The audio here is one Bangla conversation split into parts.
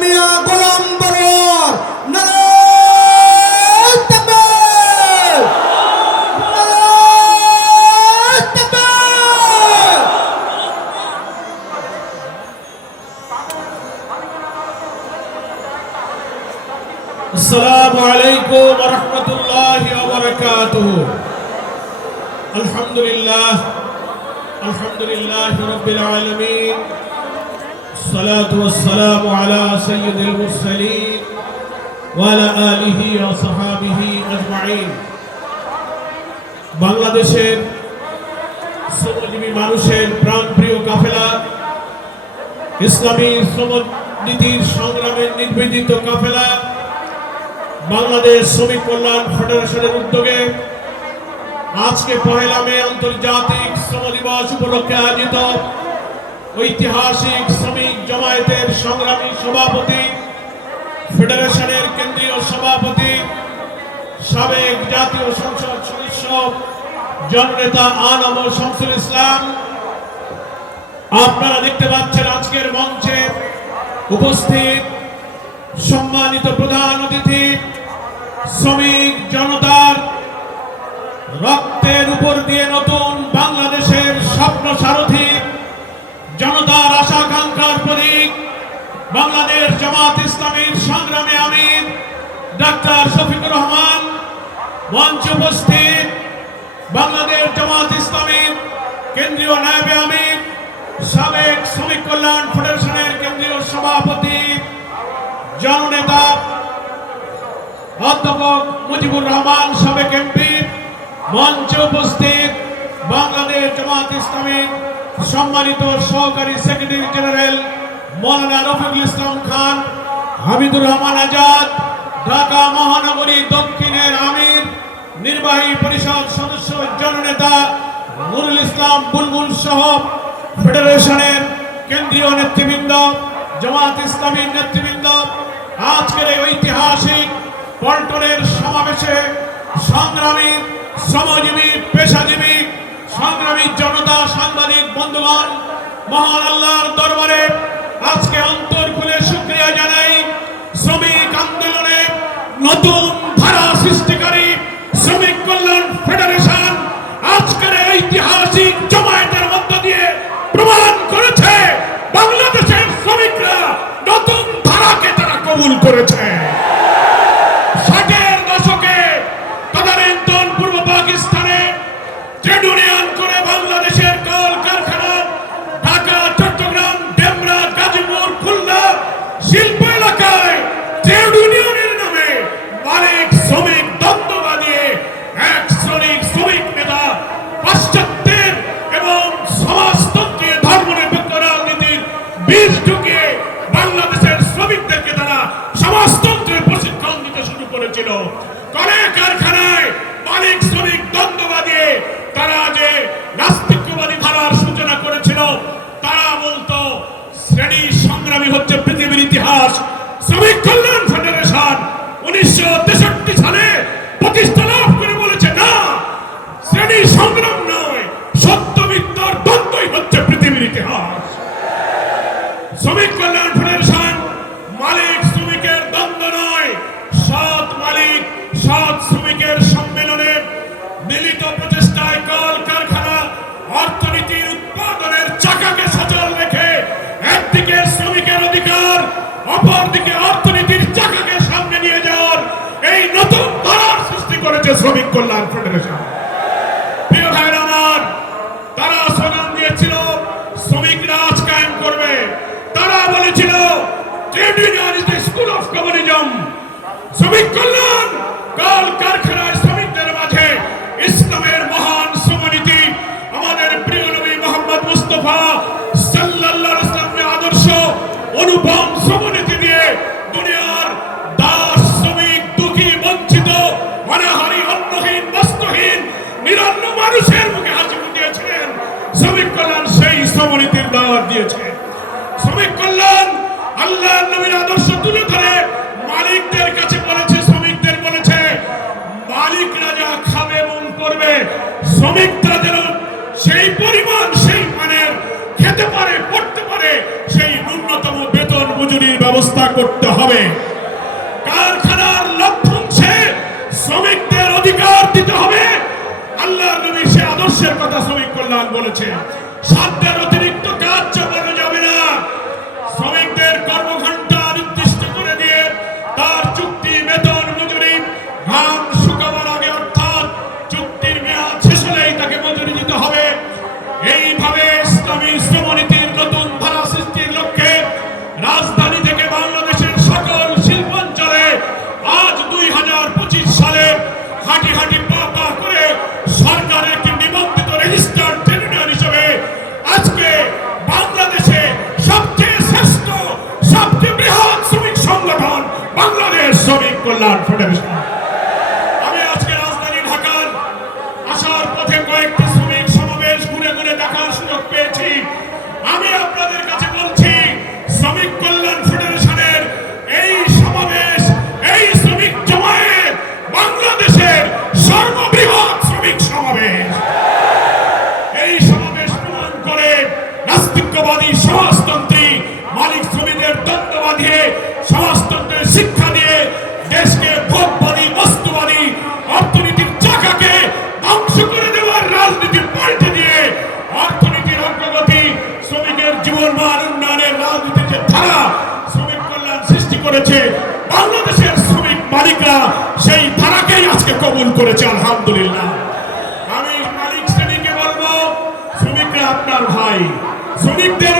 মিয়া গোলাম বরোয়ার নারায়ণ তাকবীর! নারায়ণ তাকবীর! السلام عليكم ورحمة الله وبركاته الحمد لله الحمد لله رب العالمين الصلاة والسلام على سيد المرسلين وعلى آله وصحابه أجمعين বাংলাদেশের শ্রমজীবী মানুষের প্রাণপ্রিয় কাফেলা ইসলামী শ্রমনীতির সংগ্রামের নির্বেদিত কাফেলা বাংলাদেশ শ্রমিক কল্যাণ ফেডারেশনের উদ্যোগে আজকে পহেলা মে আন্তর্জাতিক শ্রম দিবস উপলক্ষে আয়োজিত ঐতিহাসিক শ্রমিক জমায়েতের সংগ্রামী সভাপতি, ফেডারেশনের কেন্দ্রীয় সভাপতি, সাবেক জাতীয় সংসদ সদস্য, জননেতা আনম শামসুল ইসলাম। আপনারা দেখতে পাচ্ছেন আজকের মঞ্চে উপস্থিত সম্মানিত প্রধান অতিথি, শ্রমিক জনতার রক্তের উপর দিয়ে নতুন বাংলাদেশের স্বপ্ন সারথী জনতার আশাকাঙ্ক্ষার প্রতীক, বাংলাদেশ জামাত ইসলামীর সংগ্রামে আমির, ডাক্তার শফিকুর রহমান, মঞ্চ উপস্থিত বাংলাদেশ জামাত ইসলামীর কেন্দ্রীয় নায়বে আমির, সাবেক শ্রমিক কল্যাণ ফেডারেশনের কেন্দ্রীয় সভাপতি, জননেতা অধ্যাপক মুজিবুর রহমান, সাবেক এমপি, মঞ্চে উপস্থিত বাংলাদেশ জামাত ইসলামীর সম্মানিত সহকারী সেক্রেটারি জেনারেল মৌলানা রফিকুল ইসলাম খান, হামিদুর রহমান আজাদ, ঢাকা মহানগরী দক্ষিণের আমির, নির্বাহী পরিষদ সদস্য, জননেতা নুরুল ইসলাম বুলবুল সহ ফেডারেশনের কেন্দ্রীয় নেতৃবৃন্দ জামাত ইসলামী নেতৃবৃন্দ, আজকের এই ঐতিহাসিক পল্টনের সমাবেশে সংগ্রামী, শ্রমজীবী, পেশাজীবী সংগ্রামী জনতা সাংবাদিক বন্ধুগণ মহান আল্লাহর দরবারে আজকে অন্তর রাজনীতির শ্রমিক কল্যাণ ফেডারেশন প্রিয় ভাইরা আমার, তারা স্লোগান দিয়েছিল শ্রমিক রাজ কায়েম করবে। তারা বলেছিল trade union is the school of communism শ্রমিক কল্যাণ, কল কারখানার শ্রমনীতির দাওয়াত দিয়েছে। শ্রমিক কল্যাণ, আল্লাহ নবীর আদর্শ তুলে ধরে মালিকদের কাছে বলেছে, শ্রমিকদের বলেছে মালিকরা যা খাবে এবং করবে শ্রমিকরা যেন সেই পরিমাণ, সেই মানের খেতে পারে, পড়তে পারে, সেই ন্যূনতম বেতন মজুরির ব্যবস্থা করতে হবে। কারখানার লভ্যাংশে শ্রমিকদের অধিকার দিতে হবে। আল্লাহ নবীর সে আদর্শের কথা শ্রমিক কল্যাণ বলেছে। አደሩ কবুল করেছে আলহামদুলিল্লাহ। আমি মালিক শ্রেণীকে বলব শ্রমিকরা আপনার ভাই শ্রমিকদের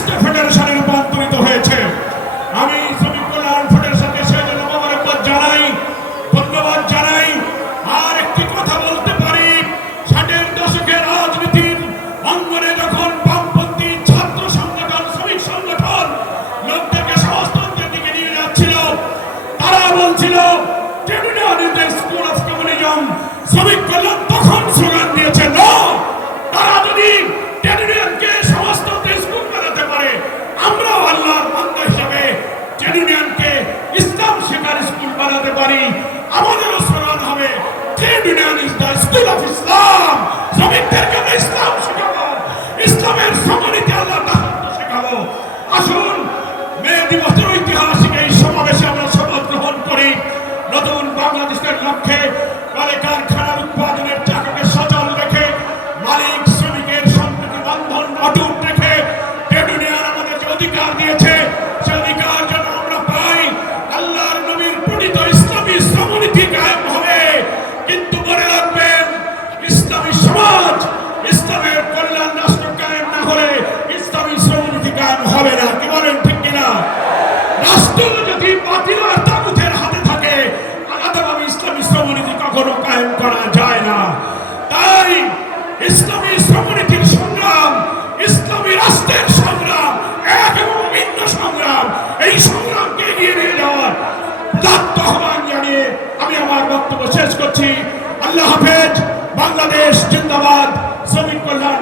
আজকে ফেডারেশনে রূপান্তরিত হয়েছে। আমি যখন ছাত্র সংগঠন, শ্রমিক সংগঠন লোকদেরকে সহস্তন্ত্রের দিকে নিয়ে যাচ্ছিল, তারা বলছিল ট্রিবিউনাল স্কুল অফ কমিউনিজম শ্রমিক কল্যাণ বানাতে পারি। আমাদেরও সমান হবে। Trade union is the school of Islam Bangladesh জিন্দাবাদ। শ্রমিক কল্যাণ